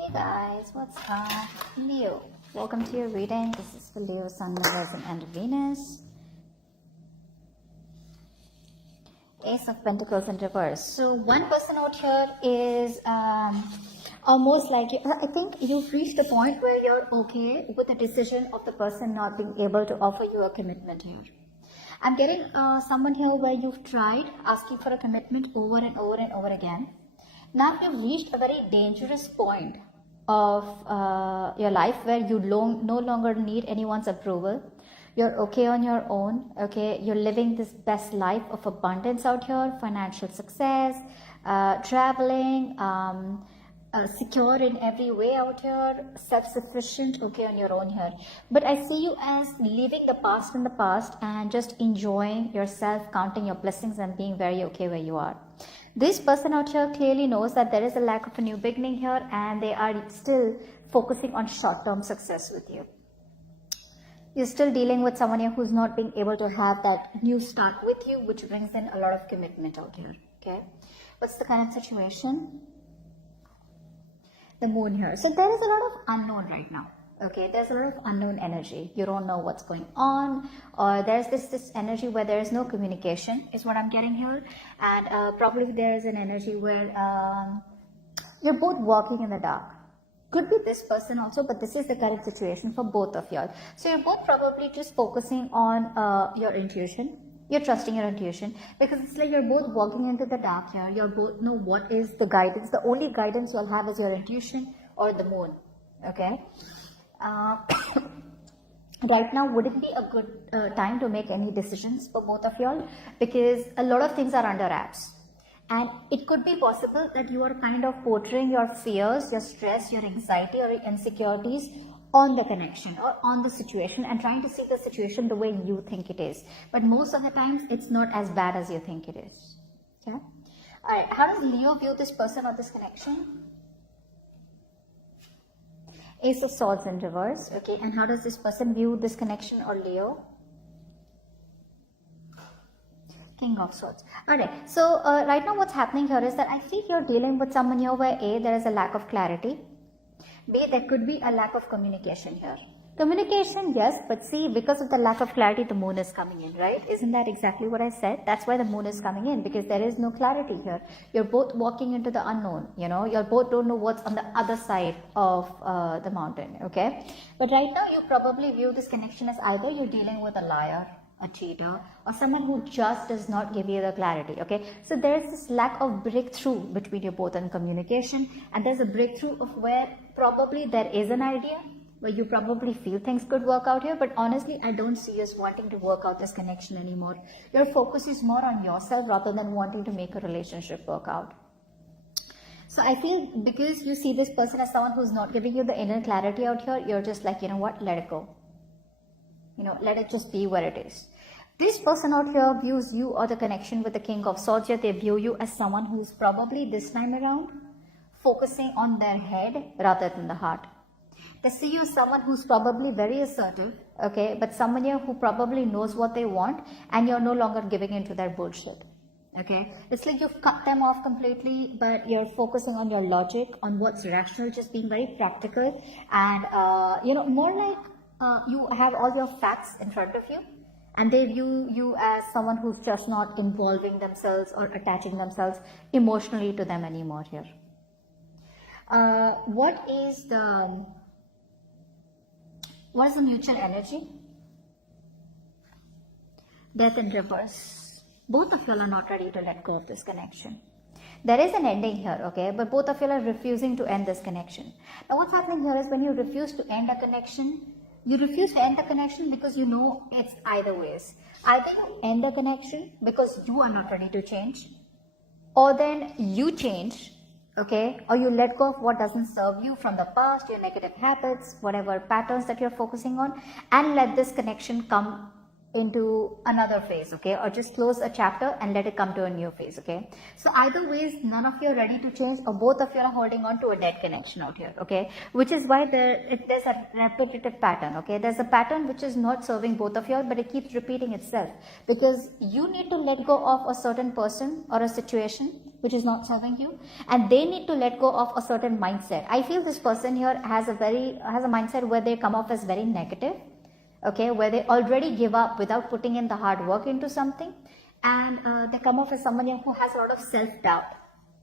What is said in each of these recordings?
Hey guys, what's up? Leo. Welcome to your reading. This is for Leo, Sun, Moon, Rising, and Venus. Ace of Pentacles in reverse. So one person out here is almost like, I think you've reached the point where you're okay with the decision of the person not being able to offer you a commitment here. I'm getting someone here where you've tried asking for a commitment over and over and over again. Now you've reached a very dangerous point of your life where you no longer need anyone's approval. You're okay on your own, okay? You're living this best life of abundance out here, financial success, traveling, secure in every way out here, self-sufficient, okay, on your own here. But I see you as leaving the past in the past and just enjoying yourself, counting your blessings and being very okay where you are. This person out here clearly knows that there is a lack of a new beginning here and they are still focusing on short-term success with you. You're still dealing with someone here who's not being able to have that new start with you, which brings in a lot of commitment out here, okay? What's the kind of situation? The moon here. So there is a lot of unknown right now. Okay, there's a lot of unknown energy. You don't know what's going on, or there's this energy where there is no communication is what I'm getting here. And probably there's an energy where you're both walking in the dark. Could be this person also, but this is the current situation for both of y'all. So you're both probably just focusing on your intuition. You're trusting your intuition because it's like you're both walking into the dark here. You both know what is the guidance. The only guidance you'll have is your intuition or the moon. Okay. Right now wouldn't be a good time to make any decisions for both of y'all because a lot of things are under wraps. And it could be possible that you are kind of portraying your fears, your stress, your anxiety or your insecurities on the connection or on the situation and trying to see the situation the way you think it is. But most of the times, it's not as bad as you think it is. Okay? Alright, how does Leo view this person or this connection? Ace of Swords in reverse. Okay, and how does this person view this connection or Leo? King of Swords. Alright, so right now what's happening here is that I think you're dealing with someone here where A, there is a lack of clarity. B, there could be a lack of communication here. Communication, yes, but see, because of the lack of clarity, the moon is coming in, right? Isn't that exactly what I said? That's why the moon is coming in, because there is no clarity here. You're both walking into the unknown, you know, you both don't know what's on the other side of the mountain, okay? But right now, you probably view this connection as either you're dealing with a liar, a cheater, or someone who just does not give you the clarity, okay? So there's this lack of breakthrough between you both in communication, and there's a breakthrough of where probably there is an idea, where you probably feel things could work out here, but honestly, I don't see us wanting to work out this connection anymore. Your focus is more on yourself rather than wanting to make a relationship work out. So I feel because you see this person as someone who's not giving you the inner clarity out here, you're just like, you know what, let it go. You know, let it just be where it is. This person out here views you or the connection with the King of Swords here. They view you as someone who's probably this time around focusing on their head rather than the heart. They see you as someone who's probably very assertive, okay, but someone here who probably knows what they want and you're no longer giving into their bullshit. Okay, it's like you've cut them off completely, but you're focusing on your logic, on what's rational, just being very practical and, you know, more like you have all your facts in front of you and they view you as someone who's just not involving themselves or attaching themselves emotionally to them anymore here. What is the mutual energy? Death in reverse. Both of you are not ready to let go of this connection. There is an ending here, okay, but both of you are refusing to end this connection. Now what's happening here is when you refuse to end a connection, you refuse to end the connection because you know it's either ways. Either you end the connection because you are not ready to change, or then you change, okay, or you let go of what doesn't serve you from the past, your negative habits, whatever patterns that you're focusing on, and let this connection come into another phase, okay, or just close a chapter and let it come to a new phase, okay. So either ways, none of you are ready to change, or both of you are holding on to a dead connection out here, okay, which is why there's a repetitive pattern, okay. There's a pattern which is not serving both of you, but it keeps repeating itself, because you need to let go of a certain person or a situation which is not serving you, and they need to let go of a certain mindset. I feel this person here has a mindset where they come off as very negative, okay, where they already give up without putting in the hard work into something, and they come off as someone who has a lot of self-doubt.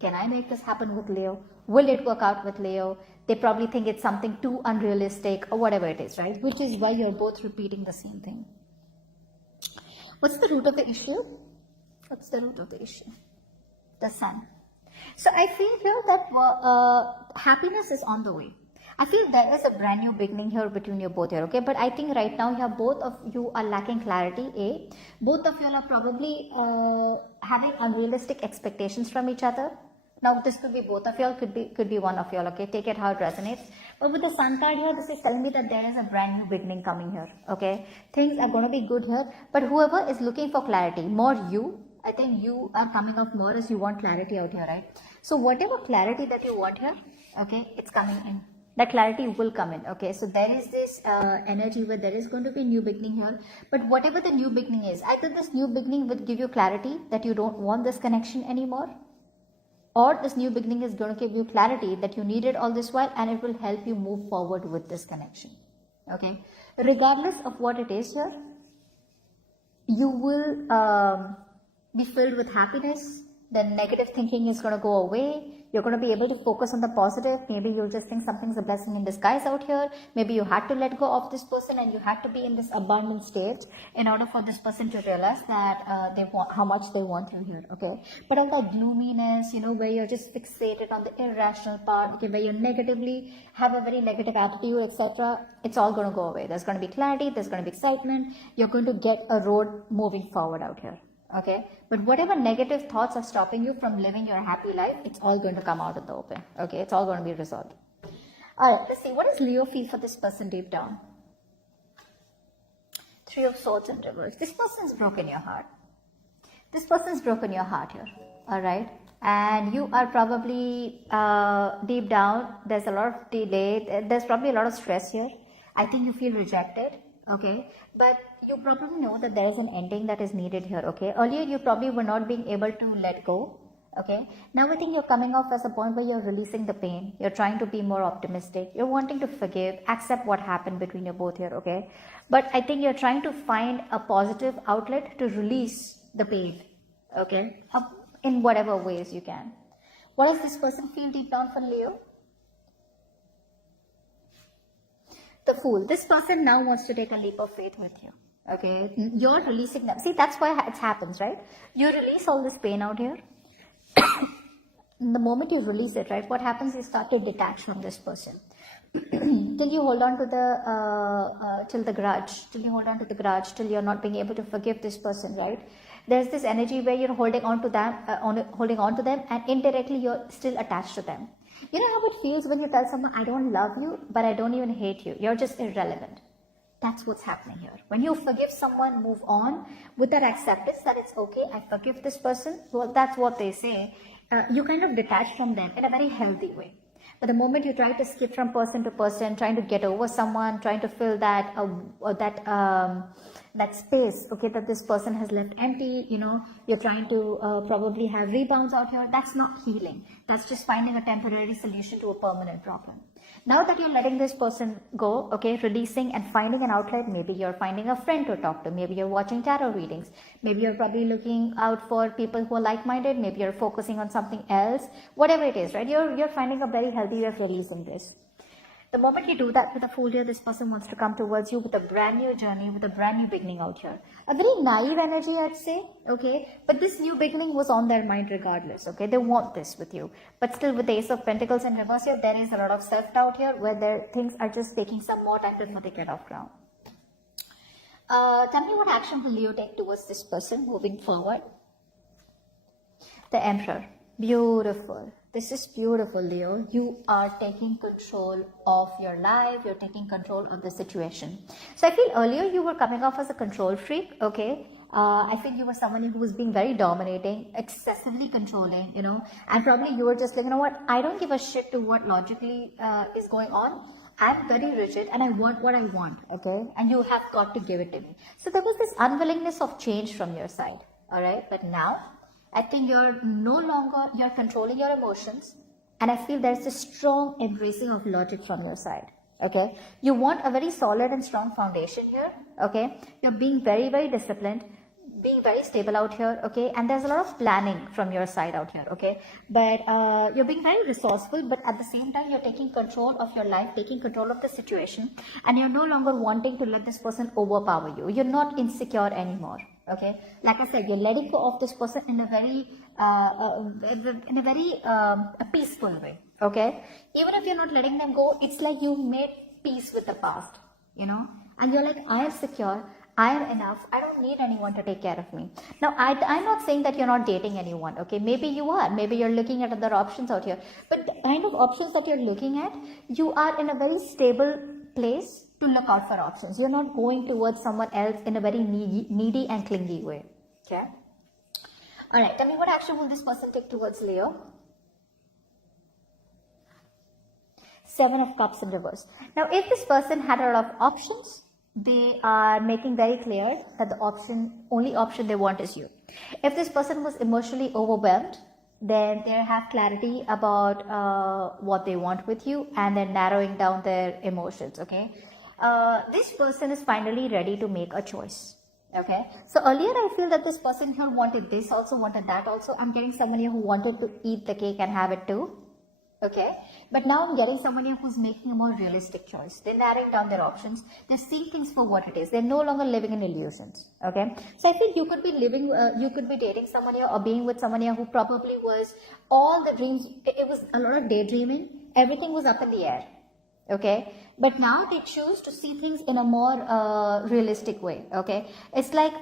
Can I make this happen with Leo? Will it work out with Leo? They probably think it's something too unrealistic, or whatever it is, right? Which is why you're both repeating the same thing. What's the root of the issue? What's the root of the issue? The sun. So I feel here that happiness is on the way. I feel there is a brand new beginning here between you both here, okay? But I think right now here both of you are lacking clarity, A. Both of you are probably having unrealistic expectations from each other. Now this could be both of you, could be one of you, okay? Take it how it resonates. But with the sun card here, this is telling me that there is a brand new beginning coming here, okay? Things are going to be good here. But whoever is looking for clarity, more you, I think you are coming off more as you want clarity out here, right? So whatever clarity that you want here, okay, it's coming in. That clarity will come in, okay. So there is this energy where there is going to be new beginning here, but whatever the new beginning is, either this new beginning will give you clarity that you don't want this connection anymore, or this new beginning is going to give you clarity that you needed all this while, and it will help you move forward with this connection, okay. Regardless of what it is here, you will be filled with happiness. The negative thinking is going to go away. You're going to be able to focus on the positive. Maybe you'll just think something's a blessing in disguise out here. Maybe you had to let go of this person, and you had to be in this abundant state in order for this person to realize that they want how much they want you here, okay. But all the gloominess, where you're just fixated on the irrational part, okay, where you negatively have a very negative attitude, etc., it's all going to go away. There's going to be clarity. There's going to be excitement. You're going to get a road moving forward out here. Okay, but whatever negative thoughts are stopping you from living your happy life, it's all going to come out in the open. Okay, it's all going to be resolved. All right, let's see. What does Leo feel for this person deep down? Three of Swords in reverse. This person's broken your heart. This person's broken your heart here. All right, and you are probably deep down. There's a lot of delay. There's probably a lot of stress here. I think you feel rejected. Okay, but you probably know that there is an ending that is needed here, okay. Earlier you probably were not being able to let go, okay. Now I think you're coming off as a point where you're releasing the pain. You're trying to be more optimistic. You're wanting to forgive, accept what happened between you both here, okay. But I think you're trying to find a positive outlet to release the pain, okay, in whatever ways you can. What does this person feel deep down for Leo? The Fool. This person now wants to take a leap of faith with you. Okay, you're releasing them. See, that's why it happens, right? You release all this pain out here. The moment you release it, right, what happens is you start to detach from this person. Till you hold on to the grudge, till you're not being able to forgive this person, right? There's this energy where you're holding on to them, and indirectly you're still attached to them. You know how it feels when you tell someone, I don't love you, but I don't even hate you. You're just irrelevant. That's what's happening here. When you forgive someone, move on with that acceptance that it's okay, I forgive this person. Well, that's what they say. You kind of detach from them in a very healthy way. But the moment you try to skip from person to person, trying to get over someone, trying to fill that space, okay, that this person has left empty, you're trying to probably have rebounds out here. That's not healing. That's just finding a temporary solution to a permanent problem. Now that you're letting this person go, okay, releasing and finding an outlet, maybe you're finding a friend to talk to, maybe you're watching tarot readings, maybe you're probably looking out for people who are like-minded, maybe you're focusing on something else, whatever it is, right? You're finding a very healthy way of releasing this. The moment you do that with a Fool here, this person wants to come towards you with a brand new journey, with a brand new beginning out here. A very naive energy, I'd say, okay? But this new beginning was on their mind regardless, okay? They want this with you. But still with the Ace of Pentacles in reverse here, there is a lot of self-doubt here where their things are just taking some more time before they get off ground. Tell me what action will Leo take towards this person moving forward? The Emperor. Beautiful. This is beautiful, Leo. You are taking control of your life. You're taking control of the situation. So I feel earlier you were coming off as a control freak, okay? I feel you were someone who was being very dominating, excessively controlling, you know, and probably you were just like, you know what, I don't give a shit to what logically is going on. I'm very rigid and I want what I want, okay? And you have got to give it to me. So there was this unwillingness of change from your side, all right? But now, I think you're no longer, you're controlling your emotions, and I feel there's a strong embracing of logic from your side, okay? You want a very solid and strong foundation here, okay? You're being very, very disciplined, being very stable out here, okay? And there's a lot of planning from your side out here, okay? But you're being very resourceful, but at the same time, you're taking control of your life, taking control of the situation, and you're no longer wanting to let this person overpower you. You're not insecure anymore, okay? Like I said, you're letting go of this person in a very, a peaceful way, okay? Even if you're not letting them go, it's like you made peace with the past, you know? And you're like, I am secure. I am enough. I don't need anyone to take care of me. Now, I'm not saying that you're not dating anyone, okay? Maybe you are. Maybe you're looking at other options out here. But the kind of options that you're looking at, you are in a very stable place to look out for options. You're not going towards someone else in a very needy and clingy way, okay? All right, tell me, what action will this person take towards Leo? 7 of Cups in reverse. Now, if this person had a lot of options, they are making very clear that the only option they want is you. If this person was emotionally overwhelmed, then they have clarity about what they want with you, and they're narrowing down their emotions, okay? This person is finally ready to make a choice, okay? So earlier I feel that this person here wanted this also, wanted that also. I'm getting someone here who wanted to eat the cake and have it too. Okay, but now I'm getting someone here who's making a more realistic choice. They're narrowing down their options. They're seeing things for what it is. They're no longer living in illusions. Okay, so I think you could be you could be dating someone here or being with someone here who probably was all the dreams. It was a lot of daydreaming. Everything was up in the air. Okay, but now they choose to see things in a more realistic way. Okay, it's like,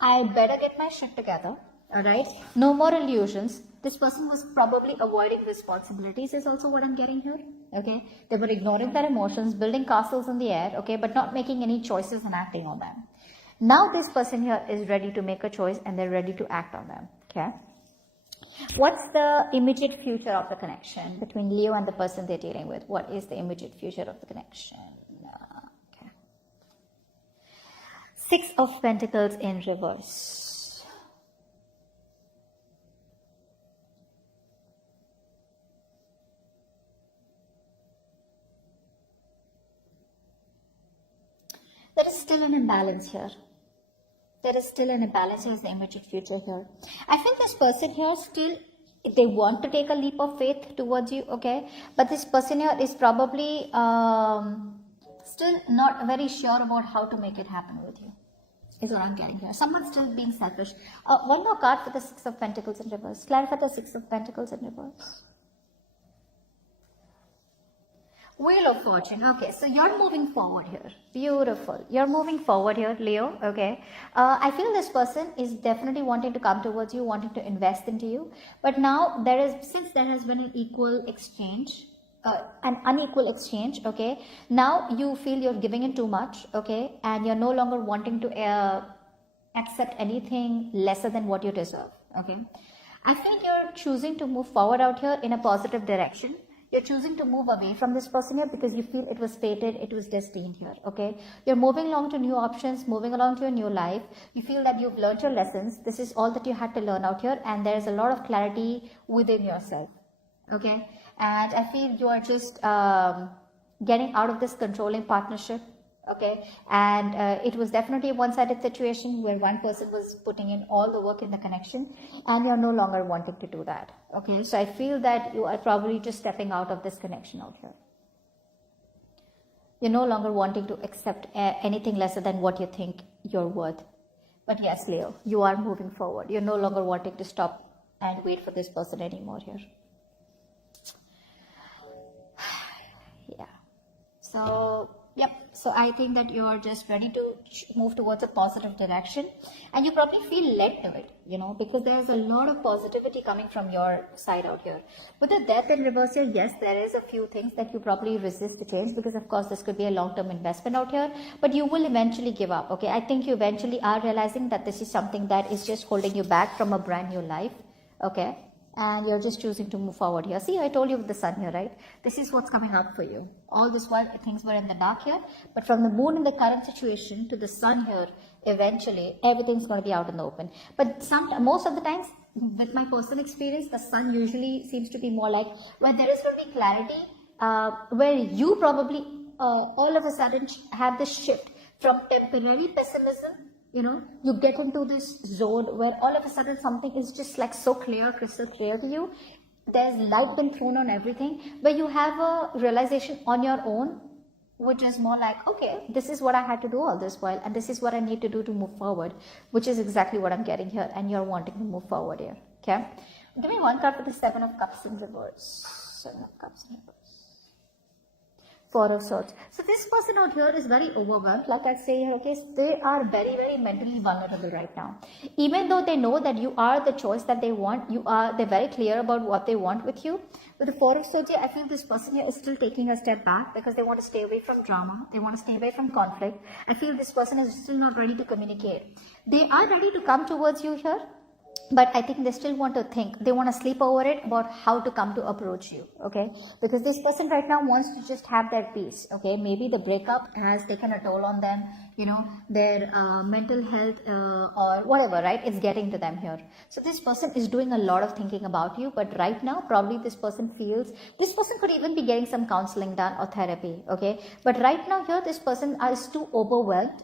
I better get my shit together. All right, no more illusions. This person was probably avoiding responsibilities is also what I'm getting here, okay? They were ignoring their emotions, building castles in the air, okay, but not making any choices and acting on them. Now this person here is ready to make a choice and they're ready to act on them, okay? What's the immediate future of the connection between Leo and the person they're dealing with? What is the immediate future of the connection? Okay. 6 of Pentacles in reverse. There is still an imbalance here. There is still an imbalance as the immediate future here. I think this person here still, they want to take a leap of faith towards you, okay? But this person here is probably still not very sure about how to make it happen with you, is what I'm getting here. Someone's still being selfish. One more card for the 6 of Pentacles in reverse. Clarify the 6 of Pentacles in reverse. Wheel of Fortune. Okay, so you're moving forward here. Beautiful. You're moving forward here, Leo. Okay. I feel this person is definitely wanting to come towards you, wanting to invest into you. But now since there has been an equal exchange, an unequal exchange, okay, now you feel you're giving in too much, okay, and you're no longer wanting to accept anything lesser than what you deserve, okay. I feel you're choosing to move forward out here in a positive direction. You're choosing to move away from this person here because you feel it was fated, it was destined here, okay? You're moving along to new options, moving along to a new life. You feel that you've learned your lessons. This is all that you had to learn out here, and there's a lot of clarity within yourself, okay? And I feel you are just getting out of this controlling partnership, okay? And it was definitely a one-sided situation where one person was putting in all the work in the connection, and you're no longer wanting to do that, okay? So I feel that you are probably just stepping out of this connection out here. You're no longer wanting to accept anything lesser than what you think you're worth. But yes, Leo, you are moving forward. You're no longer wanting to stop and wait for this person anymore here. Yeah. So Yep. So I think that you're just ready to move towards a positive direction, and you probably feel led to it, because there's a lot of positivity coming from your side out here. With the death in reverse here, yes, there is a few things that you probably resist to change, because of course this could be a long-term investment out here, but you will eventually give up. Okay, I think you eventually are realizing that this is something that is just holding you back from a brand new life. Okay. And you're just choosing to move forward here. See, I told you with the sun here, right? This is what's coming up for you. All this while things were in the dark here, but from the moon in the current situation to the sun here, eventually everything's going to be out in the open. But most of the times, with my personal experience, the sun usually seems to be more like where there is going to be clarity, where you probably all of a sudden have this shift from temporary pessimism. You get into this zone where all of a sudden something is just like so clear, crystal clear to you. There's light been thrown on everything, where you have a realization on your own, which is more like, okay, this is what I had to do all this while, and this is what I need to do to move forward, which is exactly what I'm getting here, and you're wanting to move forward here. Okay, give me one card for the Seven of Cups in reverse. Seven of Cups in reverse. Four of Swords. So this person out here is very overwhelmed. Like I say here, okay, they are very, very mentally vulnerable right now. Even though they know that you are the choice that they want, they're very clear about what they want with you. With the Four of Swords here, I feel this person here is still taking a step back because they want to stay away from drama. They want to stay away from conflict. I feel this person is still not ready to communicate. They are ready to come towards you here, but I think they still want to think. They want to sleep over it about how to come to approach you, okay? Because this person right now wants to just have their peace, okay? Maybe the breakup has taken a toll on them, their mental health or whatever, right? It's getting to them here. So this person is doing a lot of thinking about you, but right now, probably this person could even be getting some counseling done or therapy, okay? But right now here, this person is too overwhelmed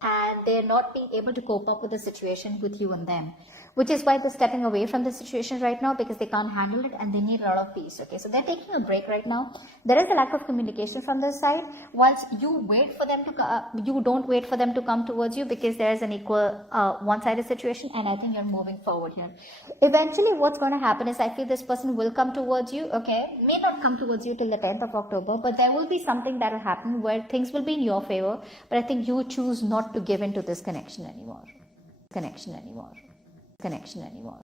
and they're not being able to cope up with the situation with you and them, which is why they're stepping away from the situation right now, because they can't handle it and they need a lot of peace. Okay, so they're taking a break right now. There is a lack of communication from their side. Whilst you wait for them to, you don't wait for them to come towards you, because there is an equal one-sided situation, and I think you're moving forward here. Eventually, what's going to happen is I feel this person will come towards you. Okay, may not come towards you till the 10th of October, but there will be something that will happen where things will be in your favor. But I think you choose not to give in to this connection anymore.